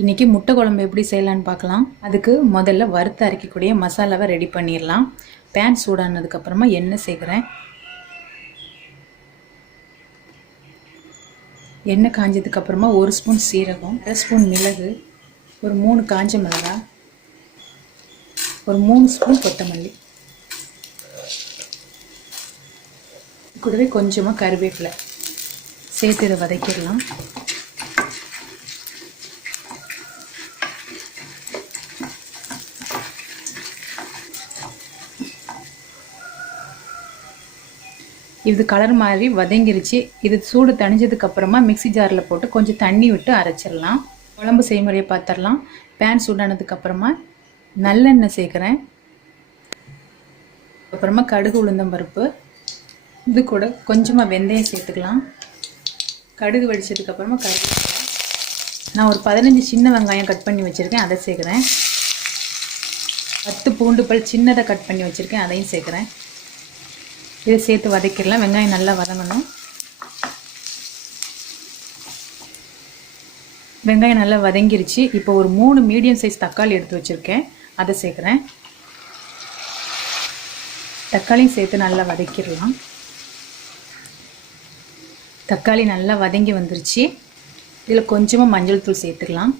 இன்றைக்கி முட்டை குழம்பு எப்படி செய்யலான்னு பார்க்கலாம். அதுக்கு முதல்ல வறுத்து அரைக்கக்கூடிய மசாலாவை ரெடி பண்ணிடலாம். பேன் சூடானதுக்கப்புறமா எண்ணெய் சேர்க்குறேன். எண்ணெய் காஞ்சதுக்கப்புறமா 1 ஸ்பூன் சீரகம், 1/2 ஸ்பூன் மிளகு, ஒரு 3 காஞ்ச மிளகாய், ஒரு 3 ஸ்பூன் கொத்தமல்லி, கூடவே கொஞ்சமாக கருவேப்பிலை சேர்த்து இதை வதக்கிடலாம். இது கலர் மாதிரி வதங்கிருச்சு. இது சூடு தணிஞ்சதுக்கப்புறமா மிக்சி ஜாரில் போட்டு கொஞ்சம் தண்ணி விட்டு அரைச்சிடலாம். குழம்பு செய்முறையை பார்த்துடலாம். பேன் சூடானதுக்கப்புறமா நல்லெண்ணெய் சேர்க்குறேன். அப்புறமா கடுகு உளுந்தம்பருப்பு, இது கூட கொஞ்சமாக வெந்தயம் சேர்த்துக்கலாம். கடுகு வெடிச்சதுக்கப்புறமா கருவேப்பிலை, நான் ஒரு 15 சின்ன வெங்காயம் கட் பண்ணி வச்சுருக்கேன், அதை சேர்க்குறேன். 10 பூண்டு பல் சின்னதாக கட் பண்ணி வச்சுருக்கேன், அதையும் சேர்க்குறேன். இதை சேர்த்து வதக்கிடலாம். வெங்காயம் நல்லா வதங்கணும். வெங்காயம் நல்லா வதங்கிருச்சு. இப்போ ஒரு 3 மீடியம் சைஸ் தக்காளி எடுத்து வச்சுருக்கேன், அதை சேர்க்குறேன். தக்காளியும் சேர்த்து நல்லா வதக்கிடலாம். தக்காளி நல்லா வதங்கி வந்துருச்சு. இதில் கொஞ்சமாக மஞ்சள் தூள் சேர்த்துக்கலாம்.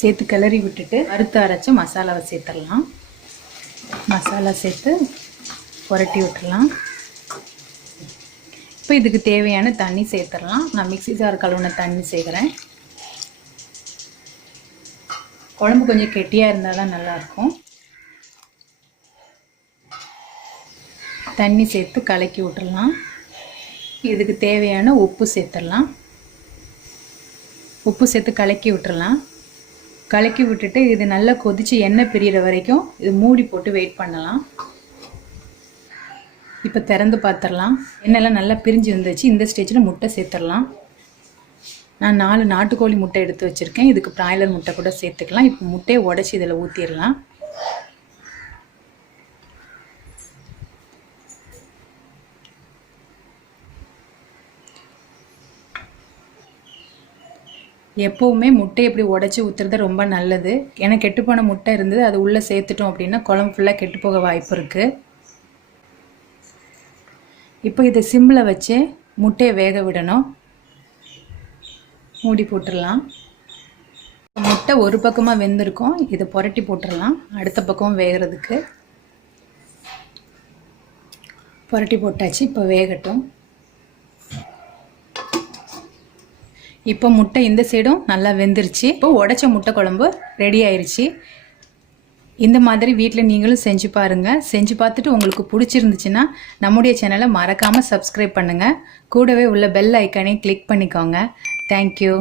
சேர்த்து கிளறி விட்டுட்டு வறுத்து அரைச்சி மசாலாவை சேர்த்துடலாம். மசாலா சேர்த்து புரட்டி விட்டுடலாம். இப்போ இதுக்கு தேவையான தண்ணி சேர்த்துடலாம். நான் மிக்சி ஜார் கழுவுன தண்ணி சேர்க்குறேன். குழம்பு கொஞ்சம் கெட்டியாக இருந்தால் தான் நல்லாயிருக்கும். தண்ணி சேர்த்து கலக்கி விட்டுடலாம். இதுக்கு தேவையான உப்பு சேர்த்துடலாம். உப்பு சேர்த்து கலக்கி விட்டுடலாம். கலக்கி விட்டுட்டு இது நல்லா கொதித்து எண்ணெய் பிரிகிற வரைக்கும் இது மூடி போட்டு வெயிட் பண்ணலாம். இப்போ திறந்து பார்த்துடலாம். எண்ணெய்லாம் நல்லா பிரிஞ்சு வந்துச்சு. இந்த ஸ்டேஜில் முட்டை சேர்த்துடலாம். நான் 4 நாட்டுக்கோழி முட்டை எடுத்து வச்சுருக்கேன். இதுக்கு பிராய்லர் முட்டை கூட சேர்த்துக்கலாம். இப்போ முட்டையை உடச்சி இதில் ஊற்றிடலாம். எப்போவுமே முட்டை இப்படி உடச்சி ஊற்றுறது ரொம்ப நல்லது. ஏன்னா கெட்டுப்போன முட்டை இருந்தது, அது உள்ளே சேர்த்துட்டோம் அப்படின்னா குழம்பு ஃபுல்லாக கெட்டு போக வாய்ப்பு இருக்குது. இப்போ இதை சிம்மில் வச்சு முட்டையை வேக விடணும். மூடி போட்டுடலாம். முட்டை ஒரு பக்கமாக வெந்திருக்கும். இதை புரட்டி போட்டுடலாம். அடுத்த பக்கம் வேகிறதுக்கு புரட்டி போட்டாச்சு. இப்போ வேகட்டும். இப்போ முட்டை இந்த சைடும் நல்லா வெந்துருச்சு. இப்போ உடைச்ச முட்டை குழம்பு ரெடி ஆயிடுச்சு. இந்த மாதிரி வீட்டில் நீங்களும் செஞ்சு பாருங்கள். செஞ்சு பார்த்துட்டு உங்களுக்கு பிடிச்சிருந்துச்சுன்னா நம்முடைய சேனலை மறக்காமல் சப்ஸ்கிரைப் பண்ணுங்கள். கூடவே உள்ள பெல் ஐக்கானையும் கிளிக் பண்ணிக்கோங்க. தேங்க்யூ.